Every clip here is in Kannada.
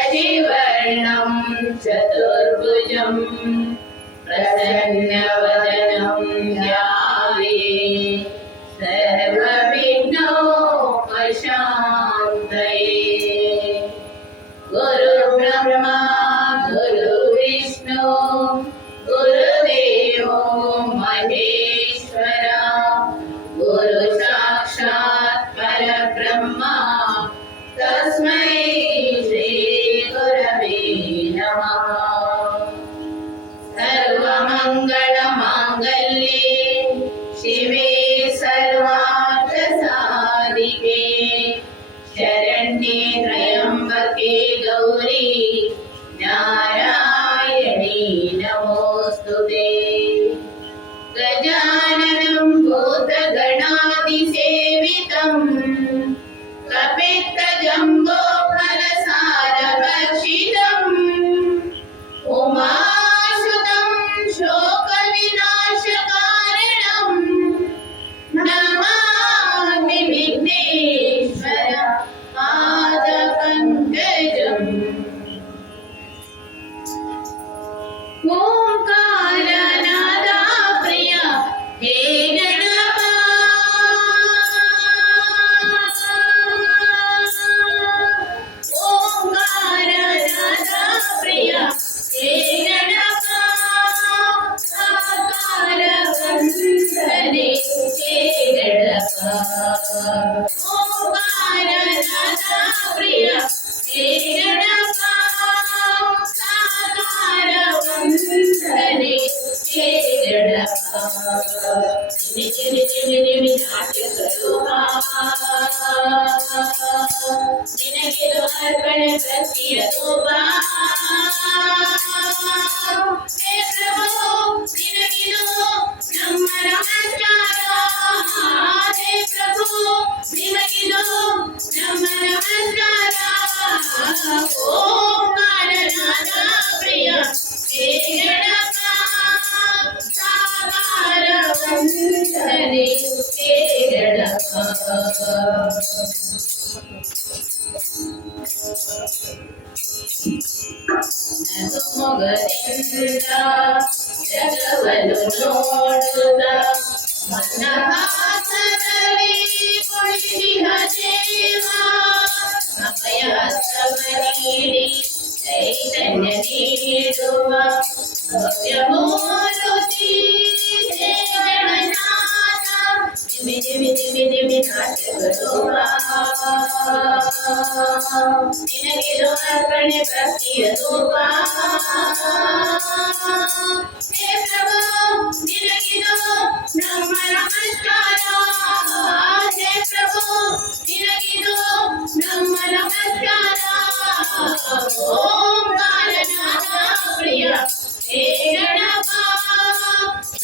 शशिवर्णं चतुर्भुजं प्रसन्नवदनं ध्याये सर्वविघ्नोपशान्तये। गुरुर्ब्रह्मा गुरुर्विष्णु गुरुदेवो महेश्वरा गुरुसाक्षात् परब्रह्मा तस्मै सर्वमङ्गलमाङ्गल्ये शिवे सर्वार्थसाधिके शरण्ये त्र्यम्बके गौरी नारायणी नमोऽस्तुते। गजाननं भूतगणादिसेवितं कपित्थजम्बोफलसारभक्षितम् उमासुतं शोकविनाशकारणं नमामि विघ्नेश्वर पादपङ्कजम्। ओंकारनादा प्रिय हे गणपा ओंकारनादा प्रिय हे गणपा साकार वंदने हे गणपा ओंकारनादा प्रिय हे गणपा साकार वंदने हे गणपा। निमिनि निमिनि नाट्य स्वरूपा निनगिरो अर्पण भक्तिय रूपा हे प्रभु निनगिरो ನಮ್ಮ ನಮಸ್ಕಾರ हे प्रभु निनगिरो ನಮ್ಮ नमस्कार ओंकारनाद प्रिय हे गणपा साकार वंदने हे गणपा। ಮೊಗದಿಂದ ಜಗವನ್ನು ನೋಡುತ್ತ ಮನಹಾಸದಲ್ಲಿ ಕುಳಿತಿಹ ದೇವ ಅಭಯ ಹಸ್ತವ ನೀಡಿ ಚೈತನ್ಯ ನೀಡುವ ಭವ್ಯಮೂರ್ತಿ ಹೇ ಗಣನಾಥ ದಿಮಿ ದಿಮಿ ದಿಮಿ ದಿಮಿ ನಾಟ್ಯಗಳು ನಿನಗಿರೋ ಅರ್ಪಣೆ ಭಕ್ತಿಯ ರೂಪ ಹೇ ಪ್ರಭು ನಿನಗಿರೋ ನಮ್ಮ ನಮಸ್ಕಾರ ಹೇ ಪ್ರಭು ನಿನಗಿರೋ ನಮ್ಮ ನಮಸ್ಕಾರ ಓಂಕಾರನಾದ ಪ್ರಿಯ ಹೇ ಗಣಪ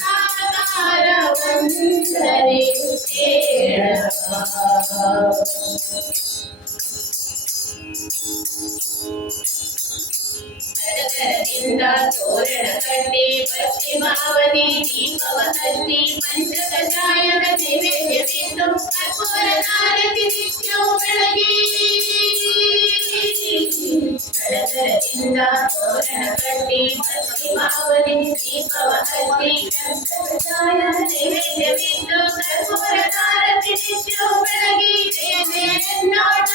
ಸಾಕಾರ ವಂದನೆ ಹೇ ಗಣಪ। ಕರಕರದಿಂದ ತೋರಣ ಕಟ್ಟಿ ಭಕ್ತಿ ಭಾವನೆ ದೀಪವ ಹಚ್ಚಿ ಪಂಚಕಷಾಯದ ನೈವೇದ್ಯವಿಟ್ಟು ಕರ್ಪೂರದಾರತಿ ನಿತ್ಯವೂ ಬೆಳಗಿ ಕರಕರದಿಂದ ತೋರಣ ಕಟ್ಟಿ ಭಕ್ತಿ ಭಾವನೆ ದೀಪವ ಹಚ್ಚಿ ಪಂಚಕಷಾಯದ ನೈವೇದ್ಯವಿಟ್ಟು ಕರ್ಪೂರದಾರತಿ ನಿತ್ಯವೂ ಬೆಳಗಿ ಜಯ ಜಯ ಎನ್ನೋಣ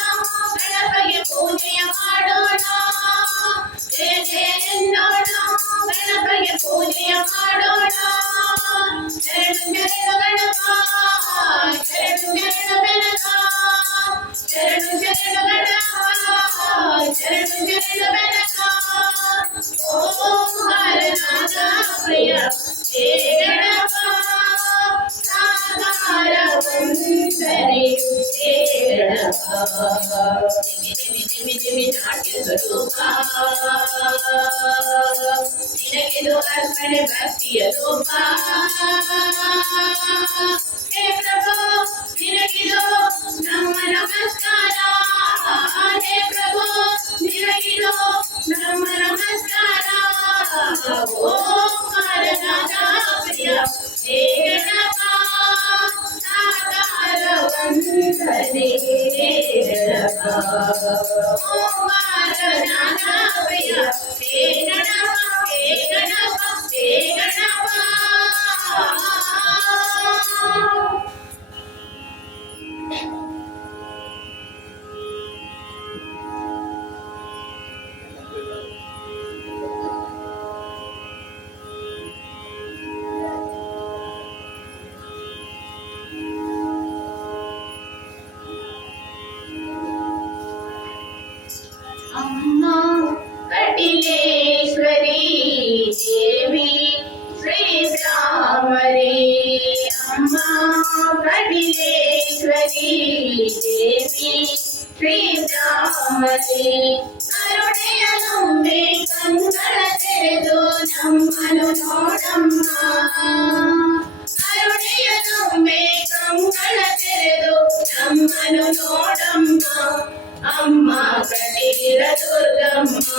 ಗಣಪಗೆ ಪೂಜೆಯ ಮಾಡೋಣ ಜಯ ಜಯ ಎನ್ನೋಣ ಗಣಪಗೆ ಪೂಜೆಯ ಮಾಡೋಣ ಶರಣು ಶರಣು ಗಣಪ ಶರಣು ಶರಣು ಬೆನಕ ಶರಣು ಶರಣು ಗಣಪ ಶರಣು ಶರಣು ಬೆನಕ ಓಂಕಾರನಾದ ಪ್ರಿಯ ಹೇ ಗಣಪ ಸಾಕಾರ ದಿವಿ ನಾಟ್ಯ ಸ್ವರೂಪ ನಿನಗಿದು ಅರ್ಪಣೆ ಭಕ್ತಿಯ ರೂಪ ಹೇ ಪ್ರಭು ನಿನಗಿದು ನಮ್ಮ ನಮಸ್ಕಾರ ಹೇ ಪ್ರಭು ನಿನಗಿದು ನಮ್ಮ ನಮಸ್ಕಾರ ಓಂಕಾರ ನಾದ ಪ್ರಿಯ ಹೇ ಗಣಪ ಸಾಕಾರ ವಂದನೆ ಓಂಕಾರ ನಾದ ಪ್ರಿಯ ಹೇ ಗಣಪ ಹೇ ಗಣಪ ಹೇ ಗಣಪ ಅಮ್ಮ ಕಟಿಲೇಶ್ವರಿ ದೇವಿ ಶ್ರೀರಾಮರೇ ಅಮ್ಮ ಕಟಿಲೇಶ್ವರಿ ದೇವಿ ಶ್ರೀರಾಮರೇ ಕರುಣೆಯ ತುಂಬೆ ಕಣ್ಗಳ ತೆರೆದು ನಮ್ಮನು ನೋಡಮ್ಮ ಕರುಣೆಯ ತುಂಬೆ ಕಂಗಳ ತೆರೆದು ನಮ್ಮನು ನೋಡಮ್ಮ ಅಮ್ಮ ಕಟೀಲ ದುರ್ಗಮ್ಮ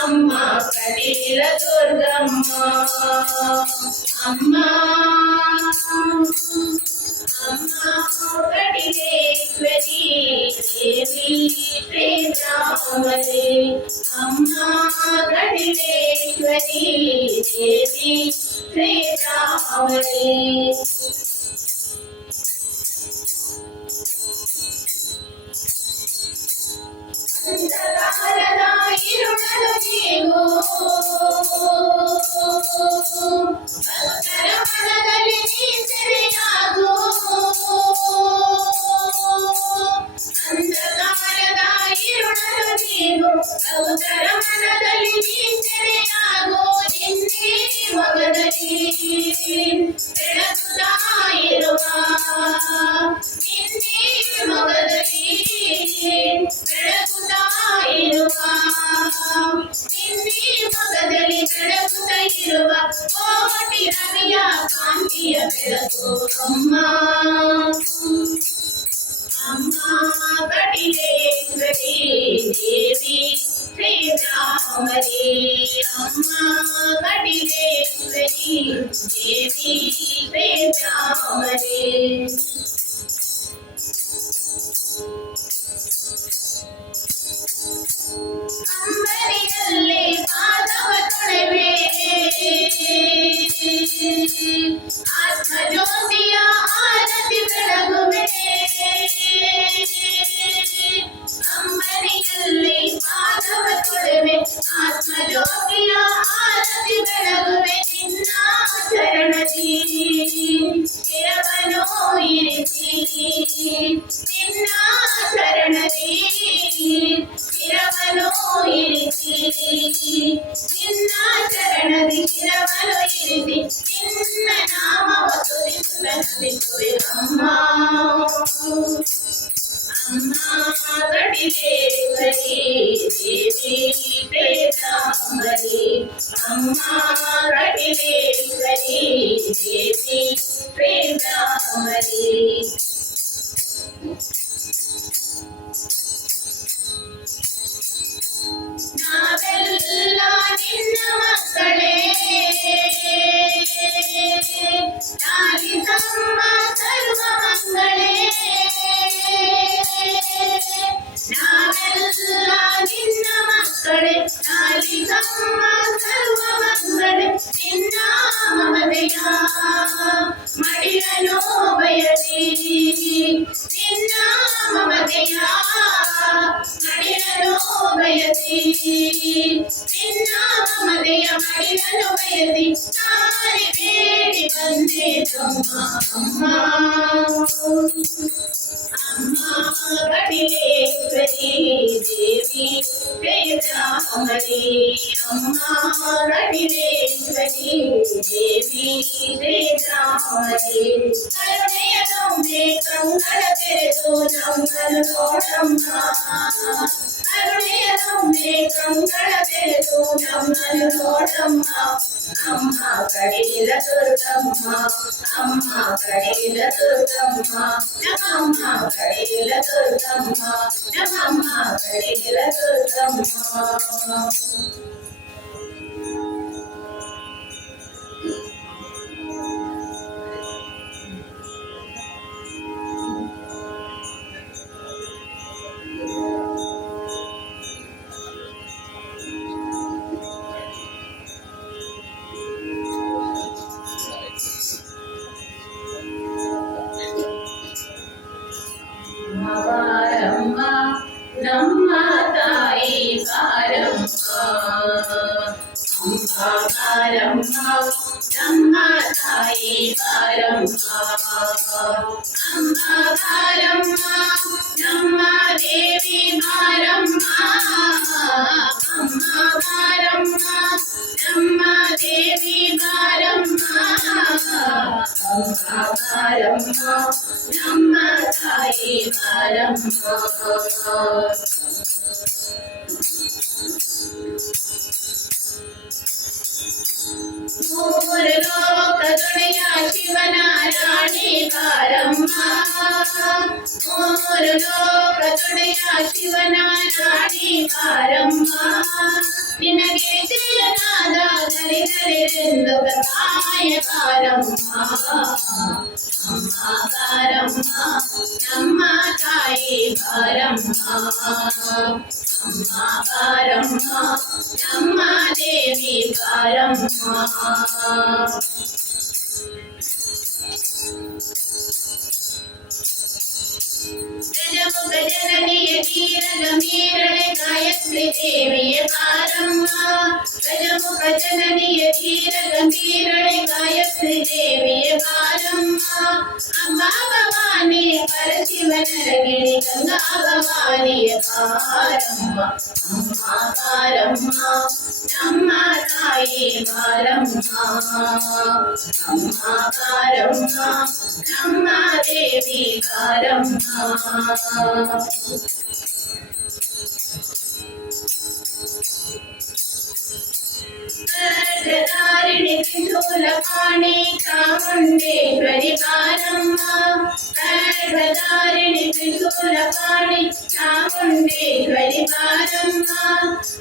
ಅಮ್ಮ ಕಟೀಲ ದುರ್ಗಮ್ಮ ಅಮ್ಮ ಅಮ್ಮ ಕಟೀಲೇಶ್ವರಿ ದೇವಿ ಶ್ರೀರಾಮರೇ ಅಮ್ಮ ಕಟೀಲೇಶ್ವರಿ ದೇವಿ ಶ್ರೀರಾಮರೇ ಅಂಧಕಾರದ ಇರುಳಲು ನೀವು ಭಕ್ತರ ಮನದಲ್ಲಿ ನೀ ಸೆರೆಯಾಗು ಅಂಧಕಾರದ ಇರುಳಲು ನೀವು ಭಕ್ತರ ಮನದಲ್ಲಿ ನೀ ಸೆರೆಯಾಗು ನಿನ್ನೆ ಮಗದಲ್ಲಿ ಬೆಳಗುತ್ತಾ ಇರುವ ನಿನ್ನೆ ಮಗದಲ್ಲಿ ಬೆಳಗುತ್ತಾ ಇರುವ ನಿನ್ನೆ ಮಗದಲ್ಲಿ ಬೆಳಗುತ್ತಾ ಇರುವ ಕೋಟಿ ರವಿಯ ಕಾಂತಿಯ ಬೆಳಕು ಅಮ್ಮ ಅಮ್ಮ ಕಟಿಲೇಶ್ವರಿ ದೇವಿ ಶ್ರೀರಾಮರೇ ಅಮ್ಮ ಕಟಿಲೇಶ್ವರಿ ದೇವಿ ಶ್ರೀರಾಮರೇ ಅಂಬರಿಯಲ್ಲಿ ಪಾದವ ತೊಳೆವೆ ಆತ್ಮಜ್ಯೋತಿಯ ಆರತಿ ಬೆಳಗುವೆ ಅಂಬರಿಯಲ್ಲಿ ಪಾದವ ತೊಳೆವೆ ಆತ್ಮಜ್ಯೋತಿಯ ಆರತಿ ಬೆಳಗುವೆ ನಿನ್ನ ಚರಣದಿ ಶಿರವನ್ನು ಇರಿಸಿ ನಿನ್ನ ಚರಣದಿ ಶಿರವನ್ನು ಇರಿಸಿ ನಿನ್ನ ಚರಣದಿ ಶಿರವನ್ನು ಇರಿಸಿ ನಿನ್ನ ನಾಮವ ತುರಿಸುವೆ ಅಮ್ಮ ಅಮ್ಮ ಕಟಿಲೇಶ್ವರಿ ದೇವಿ ಶ್ರೀರಾಮರೇ ಅಮ್ಮ ಕಟಿಲೇಶ್ವರಿ ದೇವಿ ಶ್ರೀರಾಮರೇ ನಾವೆಲ್ಲ ನಿನ್ನ ಮಕ್ಕಳೇ ಲಾಲಿಸಮ್ಮ ಸರ್ವ ಮಂಗಳೇ ನಾವೆಲ್ಲ ನಿನ್ನ ಮಕ್ಕಳೇ ಲಾಲಿಸಮ್ಮ ಸರ್ವ ಮಂಗಳೇ ನಿನ್ನ ಮಮತೆಯ ಮಡಿಯಲು ಬಯಸಿ ನಿನ್ನ ಮಮತೆಯ ಮಡಿಯಲು ಬಯಸಿ ನಿನ್ನ ಮಮತೆಯ ಮಡಿಯಲು ಬಯಸಿ ತಾರಿ ಬೇಡಿ ಬಂದೆ ಅಮ್ಮ ಅಮ್ಮ ಕಟಿಲೇಶ್ವರಿ ದೇವಿ ಶ್ರೀರಾಮರೇ ಅಮ್ಮ ಕಟಿಲೇಶ್ವರಿ ದೇವಿ ಶ್ರೀರಾಮರೇ ಕರುಣೆಯ ತುಂಬೆ ಕಂಗಳ ತೆರೆದು ನಮ್ಮನ್ನು ನೋಡಮ್ಮ ಮಂಗಳ ಬೆಳೆದು ನಮ್ಮನ್ನು ನೋಡಮ್ಮ ಅಮ್ಮ ಕಡೀಲ ದುರ್ಗಮ್ಮ ಅಮ್ಮ ಕಡೀಲ ದುರ್ಗಮ್ಮ ನಮ್ಮಮ್ಮ ಕಡೀಲ ದುರ್ಗಮ್ಮ ನಮ್ಮಮ್ಮ ಕಡೀಲ ದುರ್ಗಮ್ಮ ಬಾರಮ್ಮ ನಮ್ಮ ತಾಯಿ ಬಾರಮ್ಮ ಅಮ್ಮ ಬಾರಮ್ಮ ನಮ್ಮ ತಾಯಿ ಬಾರಮ್ಮ ಅಮ್ಮ ಬಾರಮ್ಮ ನಮ್ಮ ದೇವಿ ಬಾರಮ್ಮ ಅಮ್ಮ ಬಾರಮ್ಮ ನಮ್ಮ ದೇವಿ ಬಾರಮ್ಮ ಅಮ್ಮ ಬಾರಮ್ಮ ನಮ್ಮ ತಾಯಿ ಬಾರಮ್ಮ ಮೂರು ಲೋಕದೊಡೆಯ ಶಿವನ ರಾಣಿ ಬಾರಮ್ಮ ಮೂರು ಲೋಕದೊಡೆಯ ಶಿವನ ರಾಣಿ ಬಾರಮ್ಮ ನಿನಗೆ ತಿಳಿಯನಾದ ಗರಿಗರೆಂದು ಕಥಾಯ ಬಾರಮ್ಮ ಅಮ್ಮ ಬಾರಮ್ಮ ನಮ್ಮ ತಾಯಿ ಬಾರಮ್ಮ ಅಮ್ಮ ಬಾರಮ್ಮ ನಮ್ಮ ದೇವಿ ಬಾರಮ್ಮ ಗಜಮುಖ ಜನನಿಯ ತೀರದ ಮೀರಳೆ ಗಾಯತ್ರಿ ದೇವಿಯ ಬಾರಮ್ಮ ಗಜಮುಖ ಜನನಿಯ ತೀರದ ಮೀರಳೆ ಗಾಯತ್ರಿ ದೇವಿಯ ಬಾರಮ್ಮ ಅಂಬಾ ಭವಾನಿ ಪರಶಿವನರಗಿಣಿ ಗಂಗಾ ಭವಾನಿಯ ಬಾರಮ್ಮ ಅಮ್ಮ ಬಾರಮ್ಮ ನಮ್ಮ ತಾಯಿ ಬಾರಮ್ಮ ಅಮ್ಮ ಬಾರಮ್ಮ ನಮ್ಮ ದೇವಿ ಬಾರಮ್ಮ ಖಡ್ಗಧಾರಿಣಿ ತ್ರಿಶೂಲಪಾಣಿ ಚಾಮುಂಡೇಶ್ವರಿ ಬಾರಮ್ಮ ಖಡ್ಗಧಾರಿಣಿ ತ್ರಿಶೂಲಪಾಣಿ ಚಾಮುಂಡೇಶ್ವರಿ ಬಾರಮ್ಮ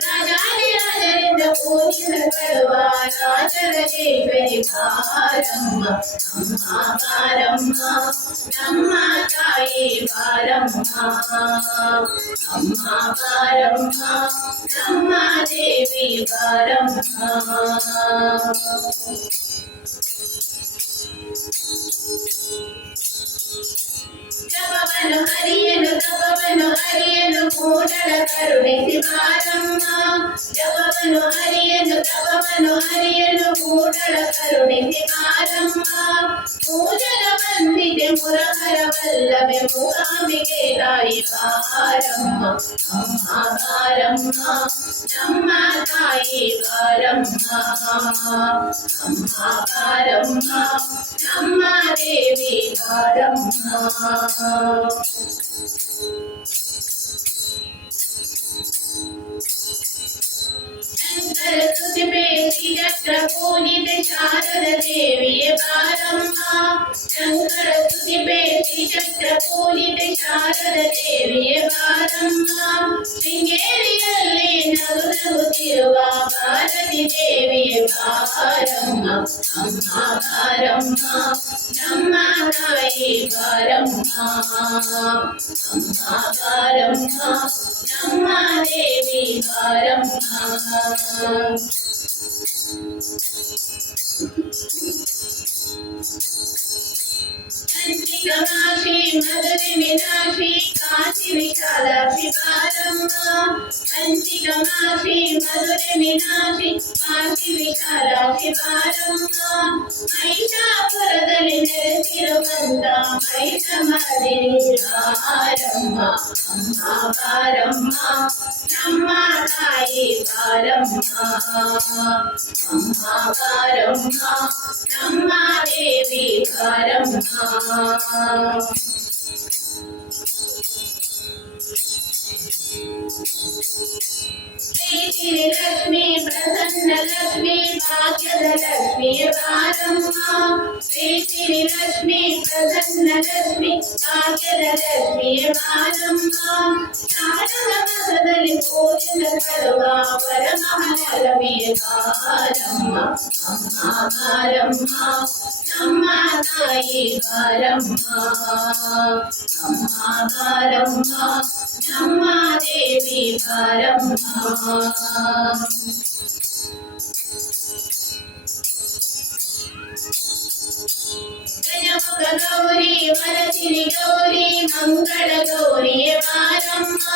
ರಾಜಾದಿರಾಜರಿಂದ ಪೂಜಿಸಲ್ಪಡುವ ರಾಜರಾಜೇಶ್ವರಿ ಬಾರಮ್ಮ ಅಮ್ಮ ಬಾರಮ್ಮ ನಮ್ಮ ತಾಯಿ ಬಾರಮ್ಮ ಅಮ್ಮ ಬಾರಮ್ಮ ನಮ್ಮ ದೇವಿ ಬಾರಮ್ಮ ಜಪವನು ಹರಿಯನು ಕೂಡಲ ಕರುಣಿಸಿ ಬಾರಮ್ಮ ಜಪವನು ಹರಿಯನು ಕೂಡಲ ಕರುಣಿಸಿ ಬಾರಮ್ಮ ಪೂಜಲ ಬಂದಿದೆ ಮುರಹರ ವಲ್ಲಭೆ ಮೂಕಾಂಬಿಕೆ ತಾಯಿ ಬಾರಮ್ಮ ಅಮ್ಮ ಬಾರಮ್ಮ ನಮ್ಮ ತಾಯಿ ಬಾರಮ್ಮ ಅಮ್ಮ ಬಾರಮ್ಮ ನಮ್ಮ ದೇವಿ ಬಾರಮ್ಮ ಶಂಕರ ಸ್ತುತಿ ಬೇಸಿ ಚಕ್ರ ಪೂಜಿತ ಶಾರದ ದೇವಿಯ ಬಾರಮ್ಮ ಶಂಕರ ಸ್ತುತಿ ಬೇಸಿ ಚಕ್ರ ಪೂಜಿತ ಶಾರದ ದೇವಿಯ ಬಾರಮ್ಮ ಶೃಂಗೇರಿಯಲ್ಲಿ ನಗುತ್ತಿರುವ ಭಾರತಿ ದೇವಿಯ ಬಾರಮ್ಮ ಅಮ್ಮ ಬಾರಮ್ಮ ನಮ್ಮ ತಾಯಿ ಬಾರಮ್ಮ ಅಮ್ಮ ಬಾರಮ್ಮ ನಮ್ಮ ದೇವಿ ಬಾರಮ್ಮ ಕಂಚಿಕಮಾಕ್ಷಿ ಮಧುರೆ ಮೀನಾಕ್ಷಿ ಕಾಶಿ ವಿಶಾಲಾಕ್ಷಿ ಬಾರಮ್ಮ ಕಂಚಿಕಮಾಕ್ಷಿ ಮಧುರೆ ಮೀನಾಕ್ಷಿ ಕಾಶಿ ವಿಶಾಲಾಕ್ಷಿ ಬಾರಮ್ಮ ಮಹಿಷಾಪುರದಲ್ಲಿ ನೆಲೆಸಿರುವಂತ ಮಹಿಷಮರ್ದಿನಿ ಬಾರಮ್ಮ ಅಮ್ಮ ಬಾರಮ್ಮ ನಮ್ಮ ತಾಯಿ ಬಾರಮ್ಮ ಅಮ್ಮ ಬಾರಮ್ಮ ನಮ್ಮ ದೇವಿ ಬಾರಮ್ಮ ప్రీతిని లక్ష్మి ప్రసన్న లక్ష్మి భాగ్యద లక్ష్మి వారమ్మ ప్రీతిని లక్ష్మి ప్రసన్న లక్ష్మి భాగ్యద లక్ష్మి వారమ్మ ಚಾರುಲ ಮಸದಲ್ಲಿ ಪೂಜಿತ ಕಡುವ ಪರಮಹಲವೇ ಬಾರಮ್ಮ ಅಮ್ಮ ಬಾರಮ್ಮ ನಮ್ಮ ತಾಯಿ ಬಾರಮ್ಮ ಅಮ್ಮ ಬಾರಮ್ಮ ನಮ್ಮ ದೇವಿ ಬಾರಮ್ಮ ಗಜಮುಖ ಗೌರಿ ವರಸಿನಿ ಗೌರಿ ಮಂಗಳ ಗೌರಿಯೇ ಬಾರಮ್ಮ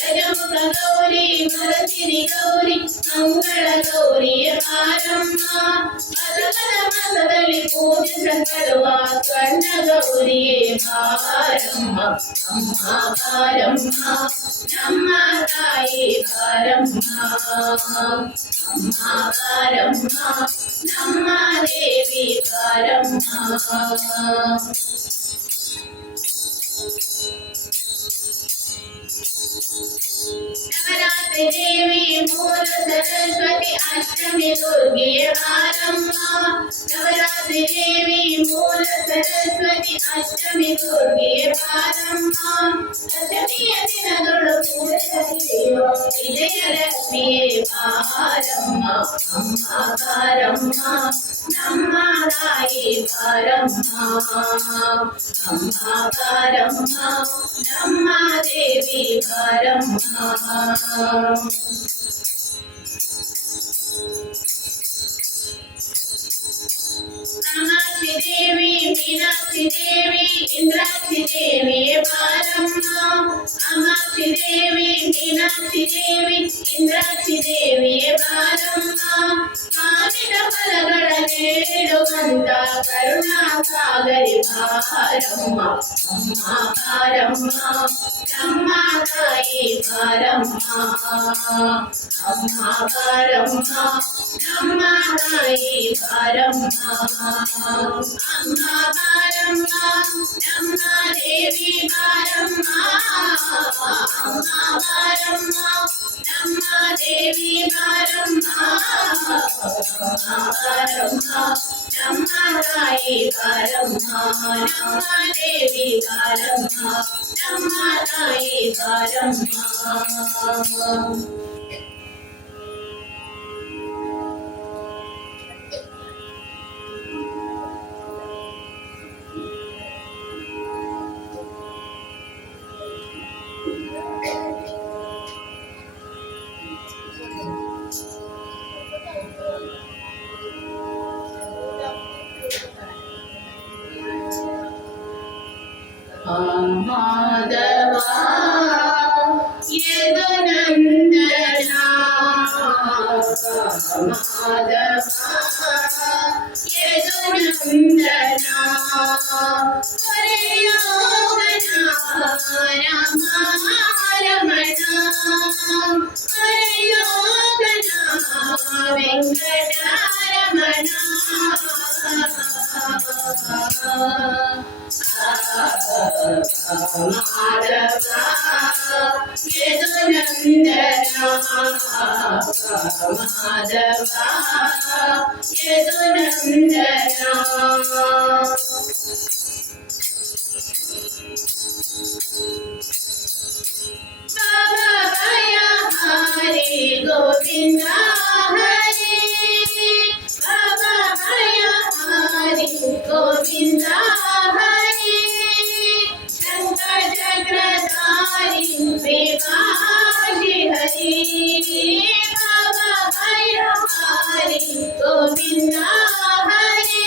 ಗಜಮುಖ ಗೌರಿ ವರಸಿನಿ ಗೌರಿ ಮಂಗಳ ಗೌರಿಯೇ ಬಾರಮ್ಮ ಮದಕದ ಮಸದಲ್ಲಿ ಪೂಜಿಸಲ್ಪಡುವ ಸ್ವರ್ಣ ಗೌರಿಯೇ ಬಾರಮ್ಮ ಅಮ್ಮ ಬಾರಮ್ಮ ನಮ್ಮ ತಾಯಿ ಬಾರಮ್ಮ ಅಮ್ಮ ಬಾರಮ್ಮ ನಮ್ಮ ದೇವಿ ಬಾರಮ್ಮ नवरात्रि देवी मूल सरस्वती अष्टमी दुर्गे बारम्म नवरात्रि देवी मूल सरस्वती अष्टमी दुर्गे बारम्म दशमिಯ ದಿನದೊಳು ಪೂಜೆಯ ವಿಜಯಲಕ್ಷ್ಮಿಯೇ ಬಾರಮ್ಮ ಅಮ್ಮ ಬಾರಮ್ಮ ನಮ್ಮ ತಾಯಿ ಬಾರಮ್ಮ ಅಮ್ಮ ಬಾರಮ್ಮ ನಮ್ಮ ದೇವಿ ಬಾರಮ್ಮ कामाक्षी देवी मीनाक्षी देवी इंद्राक्षी देवी बारम्म कामाक्षी देवी मीनाक्षी देवी इंद्राक्षी देवी बारम्म ಕಾಮಿದ ಫಲಗಳ ನೀಡುವಂತ ಕರುಣಾಸಾಗರಿ ಬಾರಮ್ಮ ಅಮ್ಮ ಬಾರಮ್ಮ ನಮ್ಮ ತಾಯಿ ಬಾರಮ್ಮ ಅಮ್ಮ ಬಾರಮ್ಮ ನಮ್ಮ ತಾಯಿ ಬಾರಮ್ಮ ಅಮ್ಮ ಬಾರಮ್ಮ ನಮ್ಮ ದೇವಿ ಬಾರಮ್ಮ ಅಮ್ಮ ಬಾರಮ್ಮ ನಮ್ಮ ದೇವಿ ಬಾರಮ್ಮ ಬಾರಮ್ಮ ನಮ್ಮ ತಾಯಿ ಬಾರಮ್ಮ ನಮ್ಮ ದೇವಿ ಬಾರಮ್ಮ ನಮ್ಮ ತಾಯಿ ಬಾರಮ್ಮ ಮಾಧವ ಯದುನಂದನ ಮಾಧವ ಯದುನಂದನ ಹರಿಯೋಗನ ರಮ ರಮಣ ಹರಿಯೋಗನ ವೆಂಕಟರಮಣ ಮಾಧವ ಯದುನಂದನ ಮಾಧವ ಯದುನಂದನ ಬಾಬಾ ಭಯ ಹರಿ ಗೋವಿಂದ ಹರಿ ಬಾಬಾ ಭಯ ಹರಿ ಗೋವಿಂದ ಹರಿ ಶಂಕರ ಚಕ್ರಧಾರಿ ವಿಭಾಗಿ ಹರಿ ಬಾಬಾ ಭಯ ಹರಿ ಗೋವಿಂದ ಹರಿ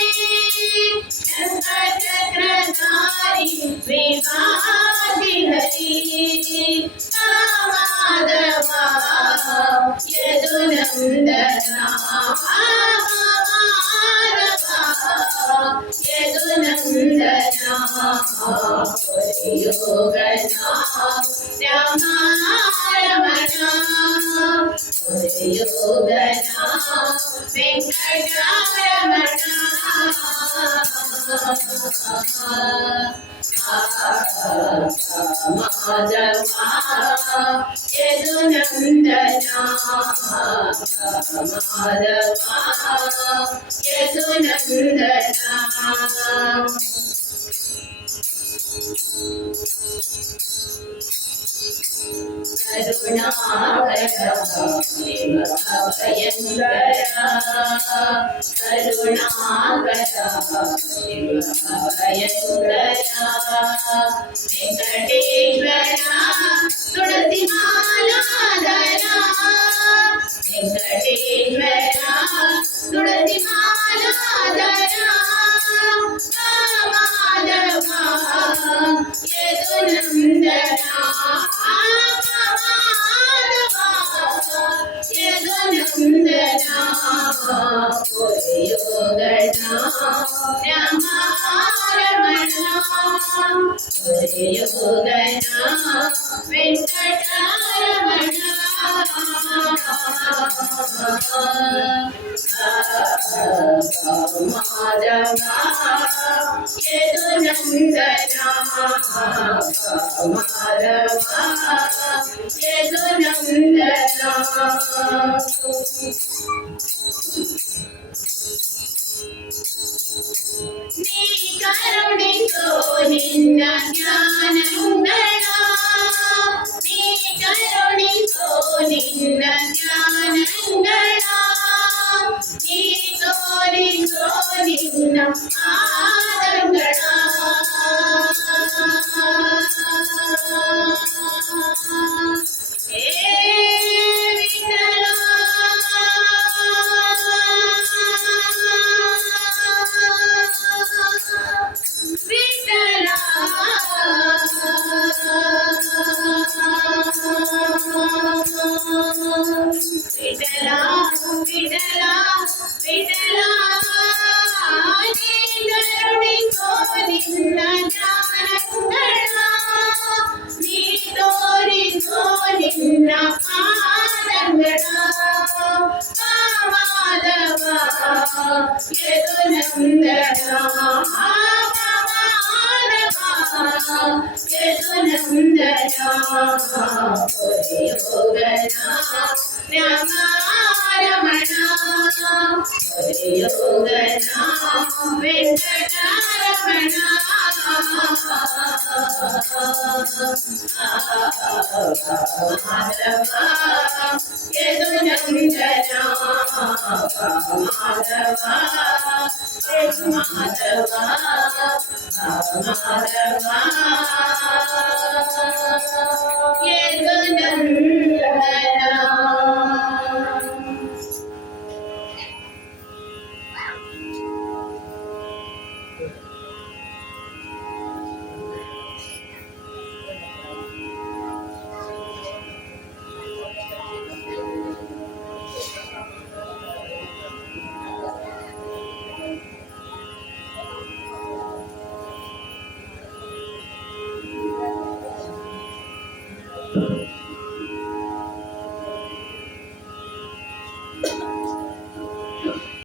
ಶಂಕರ ಚಕ್ರಧಾರಿ ವಿಭಾಗಿ ಹರಿ ಮಾಧವ ಯದುನಂದನ ಯದುನಂದನ ಯೋಗನ ರಮ ರಮಣ ಯೋಗನ ವೆಂಕಟರಮಣ ಮಾಧವ ಯದುನಂದನ ಯದುನಂದನ ಮಾಧವ ಯದುನಂದನ ಕರುಣಾಕರ ಭಯಂಕರ ಕರುಣಾಕರ ಭಯಂಕರ ವೆಂಕಟೇಶ್ವರ ತುಳಸಿ ಮಾಲಾಧರ ವೆಂಕಟೇಶ್ವರ ತುಳಸಿ ಮಾಲಾಧರ ಮಾಧವ ಯದುನಂದನ ಯದುನಂದನ ಯೋಗಣ ರಮ ರಮಣ ಯೋಗಣ ವೆಂಕಟರಮಣ ಮಾಧವ ಯದುನಂದನ ಮಾಧವ ಯದುನಂದನ ನೀ ಕರುಣಿಸೋ ನಿನ್ನ ಜ್ಞಾನಗಳ ನೀ ಕರುಣಿಸೋ ನಿನ್ನ ಜ್ಞಾನಗಳ ನೀ ತೋರಿಸೋ ನಿನ್ನ ಆದಗಳ ವಿಠಲ ವಿಠಲ ವಿಠಲ ನೀ ಕರುಣಿಸೋ ನಿನ್ನ ಜ್ಞಾನಗಳ ನೀ ತೋರಿಸೋ ನಿನ್ನ ಆನಂದಗಳ ಮಾಧವ ಯದುನಂದನ ಯದುನಂದನ ಯೋಗನ ರಮ ರಮಣ ಯೋಗನ ವೆಂಕಟರಮಣ ಮಾಧವ ಯದುನಂದನ ಮಾಧವ ಮಾಧವ ಮಾಧವ ಯದುನಂದನ